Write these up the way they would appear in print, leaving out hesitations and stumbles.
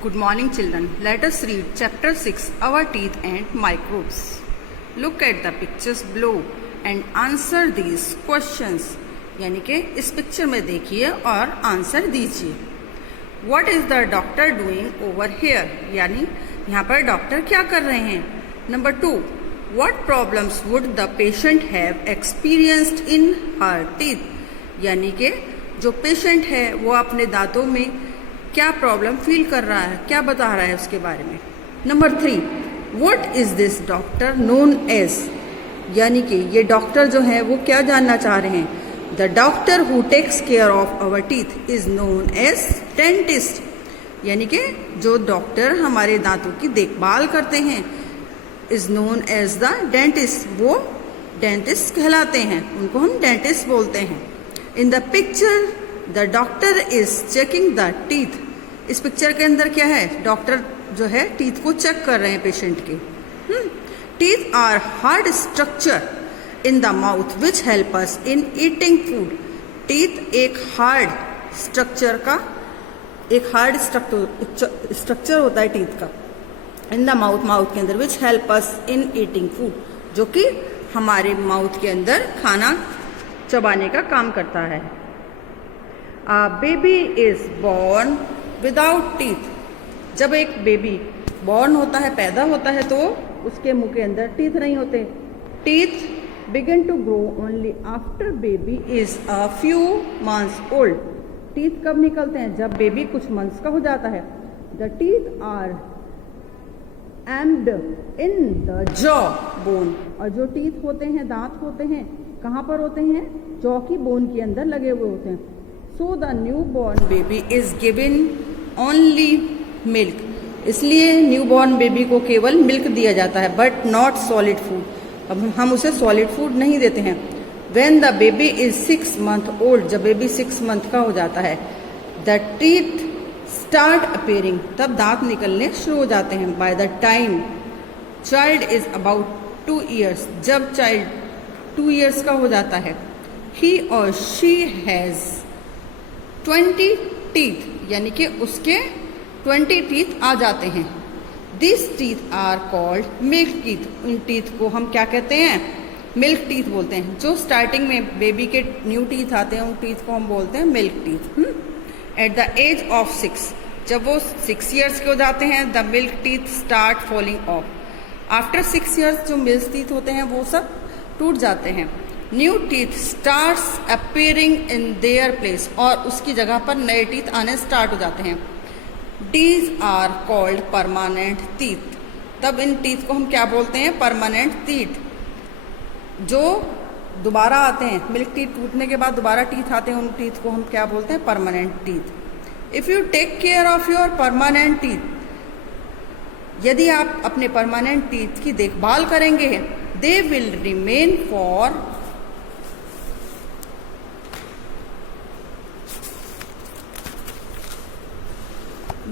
Good morning, children. Let us read chapter 6, Our Teeth and Microbes. Look at the pictures below and answer these questions. यानी कि इस picture में देखिए और answer दीजिए. What is the doctor doing over here? यानी यहाँ पर डॉक्टर क्या कर रहे हैं. Number 2, what problems would the patient have experienced in her teeth? यानी कि जो पेशेंट है वो अपने दांतों में क्या प्रॉब्लम फील कर रहा है, क्या बता रहा है उसके बारे में. Number 3, what is this doctor known as? यानी कि ये डॉक्टर जो है वो क्या जानना चाह रहे हैं. The doctor who takes care of our teeth is known as dentist. यानी कि जो डॉक्टर हमारे दांतों की देखभाल करते हैं is known as the dentist, वो डेंटिस्ट कहलाते हैं, उनको हम डेंटिस्ट बोलते हैं. In the picture the doctor is checking the teeth. इस पिक्चर के अंदर क्या है, डॉक्टर जो है टीथ को चेक कर रहे हैं पेशेंट के. Teeth are hard structure in the mouth which help us in eating food. Teeth एक हार्ड स्ट्रक्चर होता है टीथ का इन द माउथ के अंदर which help us in eating food, जो कि हमारे माउथ के अंदर खाना चबाने का काम करता है. A baby is born without teeth. जब एक बेबी बॉर्न होता है, पैदा होता है, तो उसके मुंह के अंदर टीथ नहीं होते. Teeth begin to grow only after baby is a few months old. Teeth कब निकलते हैं, जब बेबी कुछ मंथ्स का हो जाता है. The teeth are embedded in the jaw bone. और जो टीथ होते हैं, दांत होते हैं, कहाँ पर होते हैं, जॉ की बोन के अंदर लगे हुए होते हैं. So the newborn baby is given only milk. इसलिए न्यूबॉर्न बेबी को केवल मिल्क दिया जाता है, बट नॉट सॉलिड फूड. अब हम उसे सॉलिड फूड नहीं देते हैं. When the baby is 6 months old, जब बेबी 6 मंथ का हो जाता है, the teeth start appearing, तब दांत निकलने शुरू हो जाते हैं. By the time child is about 2 years, जब चाइल्ड 2 years का हो जाता है, he or she has 20 teeth. यानी कि उसके 20 टीथ आ जाते हैं. This teeth are called milk teeth. इन टीथ को हम क्या कहते हैं, मिल्क टीथ बोलते हैं. जो स्टार्टिंग में बेबी के न्यू टीथ आते हैं उन टीथ को हम बोलते हैं milk teeth. At the age of 6, जब वो 6 years के हो जाते हैं, the milk teeth start falling off. After 6 years जो मिल्क टीथ होते हैं वो सब टूट जाते हैं. New teeth starts appearing in their place, और उसकी जगह पर नए टीथ आने स्टार्ट हो जाते हैं. These are called permanent teeth. तब इन टीथ को हम क्या बोलते हैं, परमानेंट टीथ. जो दोबारा आते हैं, मिल्क टीथ टूटने के बाद दोबारा टीथ आते हैं, उन टीथ को हम क्या बोलते हैं, permanent teeth. If you take care of your permanent teeth, यदि आप अपने परमानेंट टीथ की देखभाल करेंगे, they will remain for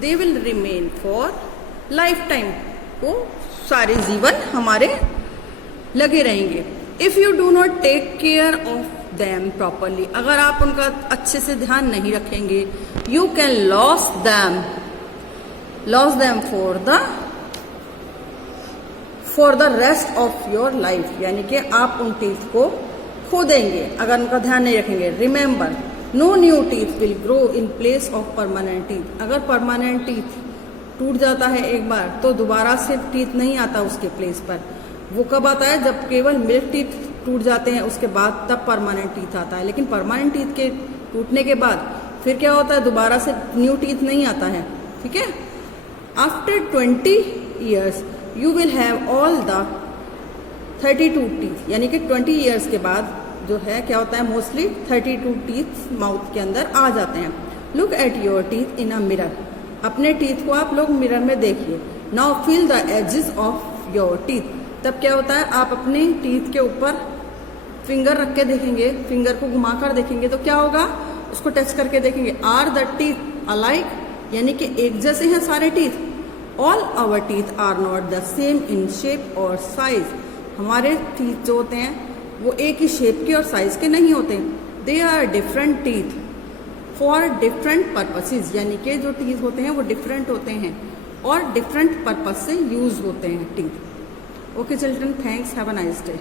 they will remain for life time. वो सारे जीवन हमारे लगे रहेंगे. If you do not take care of them properly, अगर आप उनका अच्छे से ध्यान नहीं रखेंगे, you can lose them for the rest of your life. यानी कि आप उन टीथ को खो देंगे अगर उनका ध्यान नहीं रखेंगे. Remember, no new teeth will grow in place of permanent teeth. अगर परमानेंट टीथ टूट जाता है एक बार, तो दोबारा से टीथ नहीं आता उसके प्लेस पर. वो कब आता है, जब केवल मिल्क टीथ टूट जाते हैं, उसके बाद तब परमानेंट टीथ आता है. लेकिन परमानेंट टीथ के टूटने के बाद फिर क्या होता है, दोबारा से न्यू टीथ नहीं आता है. ठीक है. After 20 years you will have all the 32 teeth. यानी कि 20 years के बाद जो है क्या होता है, मोस्टली 32 टीथ माउथ के अंदर आ जाते हैं. Look at your teeth in a mirror. अपने टीथ को आप लोग मिरर में देखिए. Now feel the edges of your teeth. तब क्या होता है, आप अपने टीथ के ऊपर फिंगर रख के देखेंगे, फिंगर को घुमाकर देखेंगे, तो क्या होगा, उसको टच करके देखेंगे. आर द टीथ अलाइक, यानी कि एक जैसे हैं सारे teeth. All our teeth are not the same in shape और साइज. हमारे टीथ जो होते हैं वो एक ही शेप के और साइज के नहीं होते. They are different teeth for different purposes, यानी कि जो टीथ होते हैं वो डिफरेंट होते हैं और डिफरेंट पर्पस से यूज होते हैं teeth. Okay children, thanks, have a nice day.